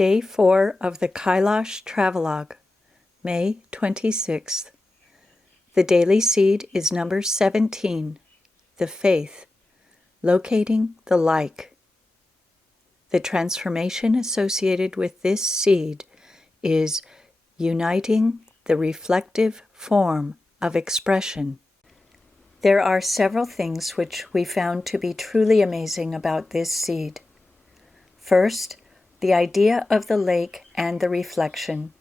Day 4 of the Kailash Travelogue, May 26th. The daily seed is number 17, the faith, locating the like. The transformation associated with this seed is uniting the reflective form of expression. There are several things which we found to be truly amazing about this seed. First, the idea of the lake and the reflection.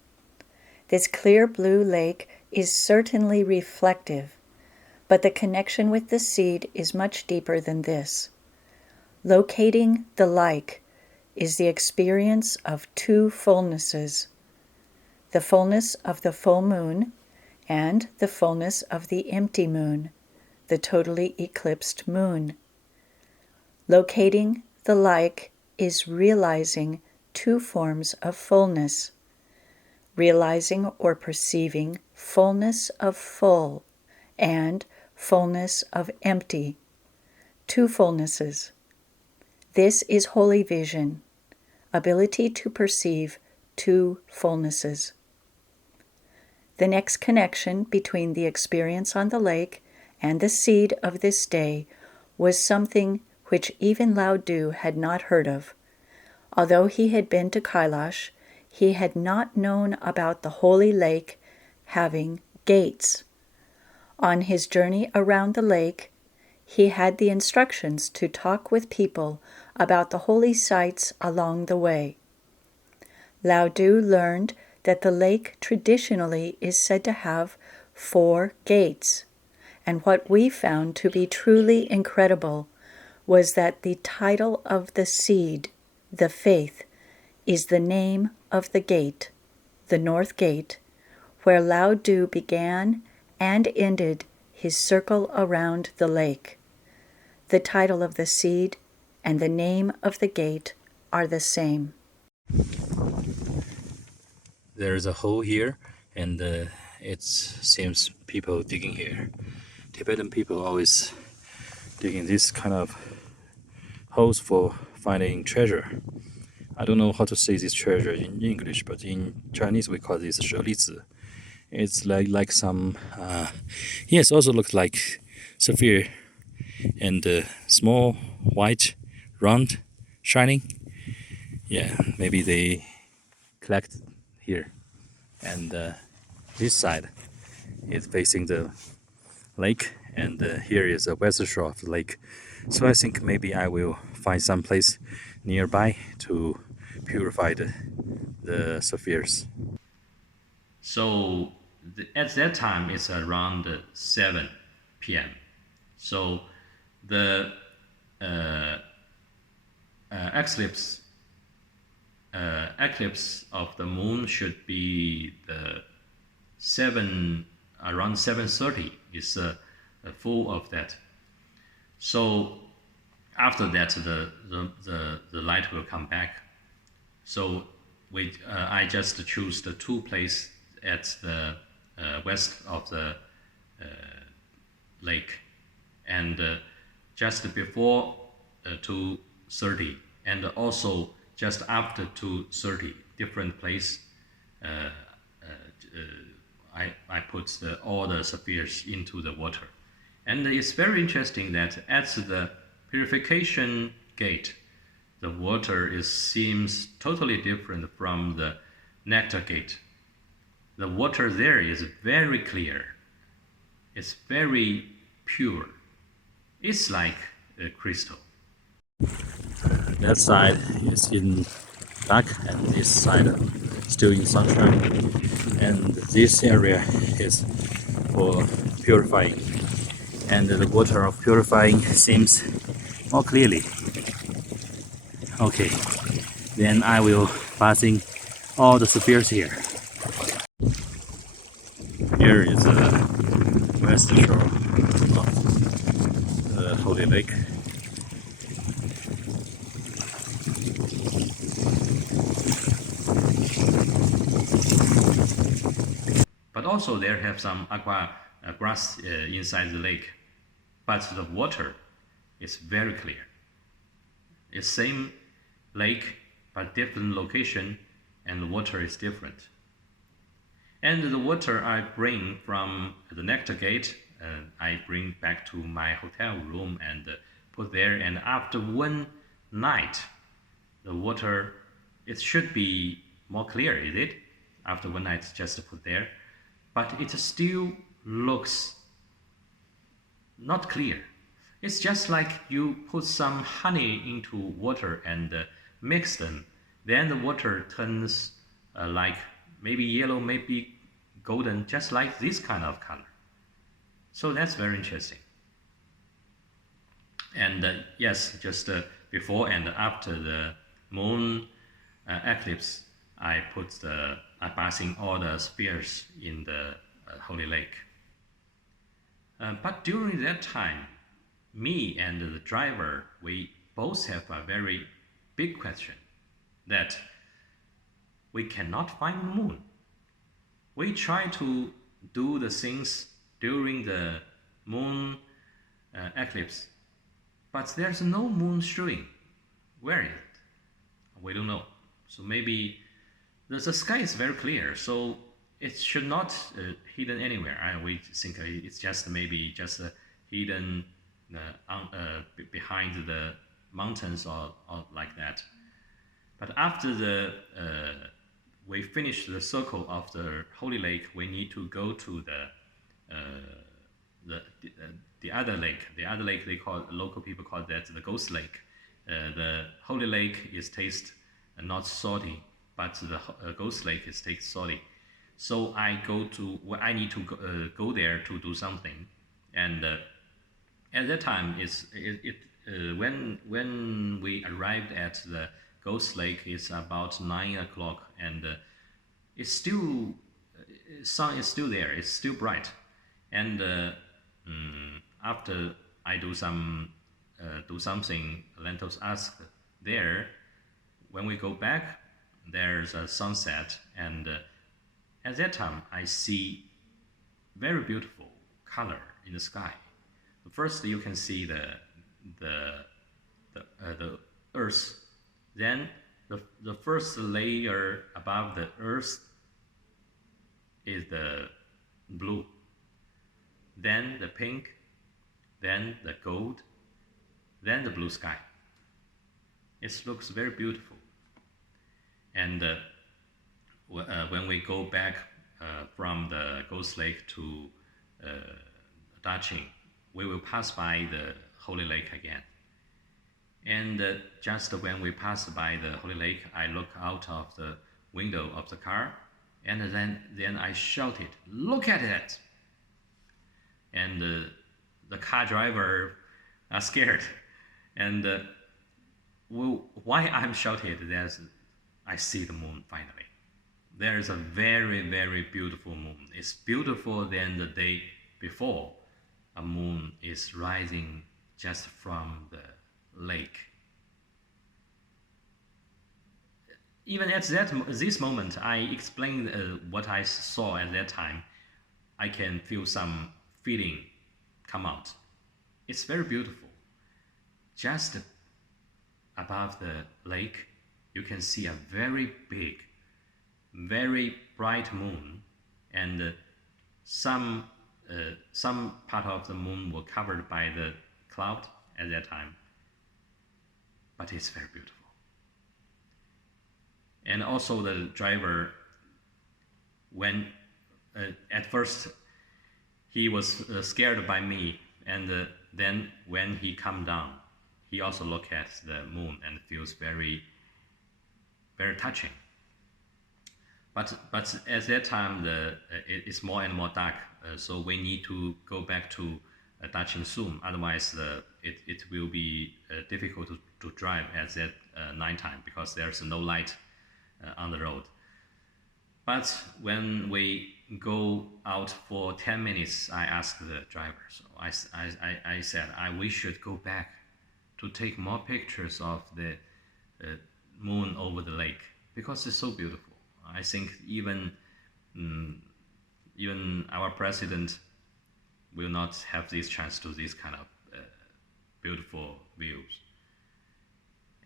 This clear blue lake is certainly reflective, but the connection with the seed is much deeper than this. Locating the like is the experience of two fullnesses, the fullness of the full moon and the fullness of the empty moon, the totally eclipsed moon. Locating the like is realizing two forms of fullness, realizing or perceiving fullness of full and fullness of empty, two fullnesses. This is holy vision, ability to perceive two fullnesses. The next connection between the experience on the lake and the seed of this day was something which even Lao Du had not heard of. Although he had been to Kailash, he had not known about the holy lake having gates. On his journey around the lake, he had the instructions to talk with people about the holy sites along the way. Lao Du learned that the lake traditionally is said to have 4 gates, and what we found to be truly incredible was that the title of the seed, the faith, is the name of the gate, the North Gate, where Lao Du began and ended his circle around the lake. The title of the seed and the name of the gate are the same. There's a hole here, and it seems people digging here. Tibetan people always digging this kind of holes for finding treasure. I don't know how to say this treasure in English, but in Chinese we call this 舍利子. It's like some, yes, also looks like sapphire, and small, white, round, shining. Yeah, maybe they collect here. And this side is facing the lake, and here is the western shore of the lake. So I think maybe I will find some place nearby to purify the sapphires. So at that time it's around 7 p.m. So the eclipse of the moon should be around 7:30 is full of that. So after that the light will come back. So I just choose the 2 places at the west of the lake, and just before 2:30 and also just after 2:30, different place. I put all the sapphires into the water, and it's very interesting that at the purification gate, the water seems totally different from the nectar gate. The water there is very clear. It's very pure. It's like a crystal. That side is in dark, and this side still in sunshine. And this area is for purifying, and the water of purifying seems more clearly. Okay, then I will passing all the sapphires here. Here is the west shore of the Holy Lake. But also there have some grass inside the lake, but the water is very clear. It's same lake but different location, and the water is different. And the water I bring from the nectar gate, I bring back to my hotel room and put there. And after one night, the water, it should be more clear, is it? After one night, just put there. But it still looks not clear. It's just like you put some honey into water and mix them. Then the water turns like maybe yellow, maybe golden, just like this kind of color. So that's very interesting. And yes, just before and after the moon eclipse, I passing all the spheres in the holy lake. But during that time, me and the driver, we both have a very big question that we cannot find the moon. We try to do the things during the moon eclipse, but there's no moon showing. Where is it? We don't know. So maybe the sky is very clear, so it should not hidden anywhere. We think it's just maybe just hidden behind the mountains or like that. But after we finish the circle of the holy lake, we need to go to the other lake. The other lake, local people call that the ghost lake. The holy lake is taste not salty, but the ghost lake is taste salty. So I need to go there to do something, and at that time when we arrived at the ghost lake, it's about 9 o'clock, and it's still sun is still there, it's still bright, and after I do something Lentos asked there, when we go back, there's a sunset, and at that time I see very beautiful color in the sky. First, you can see the earth. Then the first layer above the earth is the blue. Then the pink. Then the gold. Then the blue sky. It looks very beautiful. And when we go back from the Ghost Lake to Daching, we will pass by the Holy Lake again. And just when we pass by the Holy Lake, I look out of the window of the car, and then I shouted, "Look at it!" And the car driver are scared. And why I'm shouted? I see the moon finally. There is a very, very beautiful moon. It's beautiful than the day before. A moon is rising just from the lake. Even at this moment, I explained what I saw at that time. I can feel some feeling come out. It's very beautiful. Just above the lake, you can see a very big, very bright moon, and some part of the moon were covered by the cloud at that time, but it's very beautiful. And also the driver, when at first he was scared by me, and then when he come down, he also look at the moon and feels very, very touching. But at that time, it's more and more dark, so we need to go back to Dacheng soon. Otherwise, it will be difficult to drive at that nighttime because there's no light on the road. But when we go out for 10 minutes, I asked the driver. So I said, we should go back to take more pictures of the moon over the lake because it's so beautiful. I think even our president will not have this chance to this kind of beautiful views.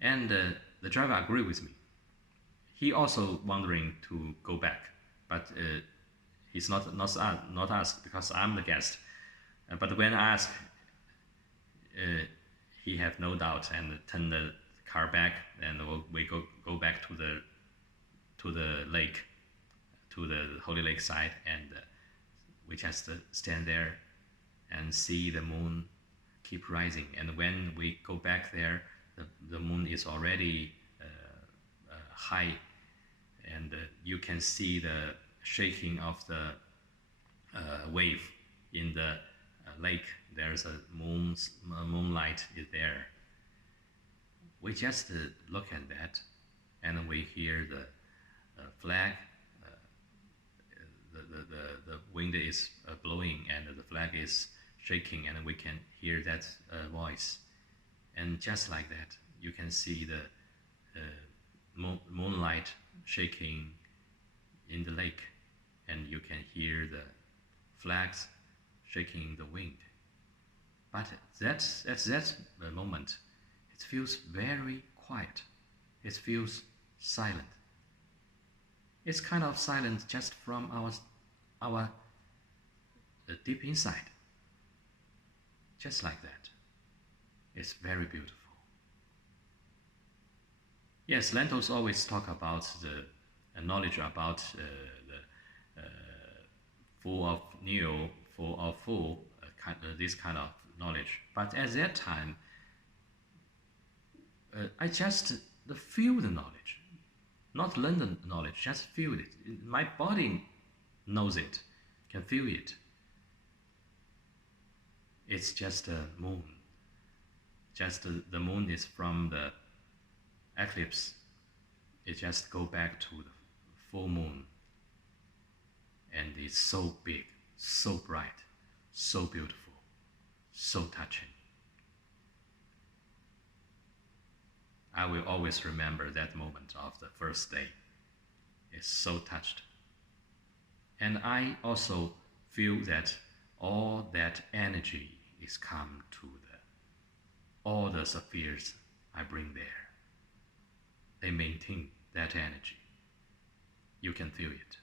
And the driver agreed with me. he also wondering to go back, but he's not asked because I'm the guest. But when asked, he have no doubt and turn the car back, and we go back to the lake, to the Holy Lake side, and we just stand there and see the moon keep rising. And when we go back there, the moon is already high, and you can see the shaking of the wave in the lake. There's a moonlight is there. We just look at that, and we hear the flag. The wind is blowing, and the flag is shaking, and we can hear that voice. And just like that, you can see the moonlight shaking in the lake, and you can hear the flags shaking in the wind. But at that moment, it feels very quiet. It feels silent. It's kind of silent just from our deep inside. Just like that. It's very beautiful. Yes, Lentils always talk about the knowledge about the full of neo, full of full, this kind of knowledge. But at that time, I just feel the knowledge, not learn the knowledge, just feel it. My body knows it, can feel it. It's just a moon. Just the moon is from the eclipse. It just go back to the full moon. And it's so big, so bright, so beautiful, so touching. I will always remember that moment of the first day. It's so touched. And I also feel that all that energy is come to all the spheres I bring there. They maintain that energy. You can feel it.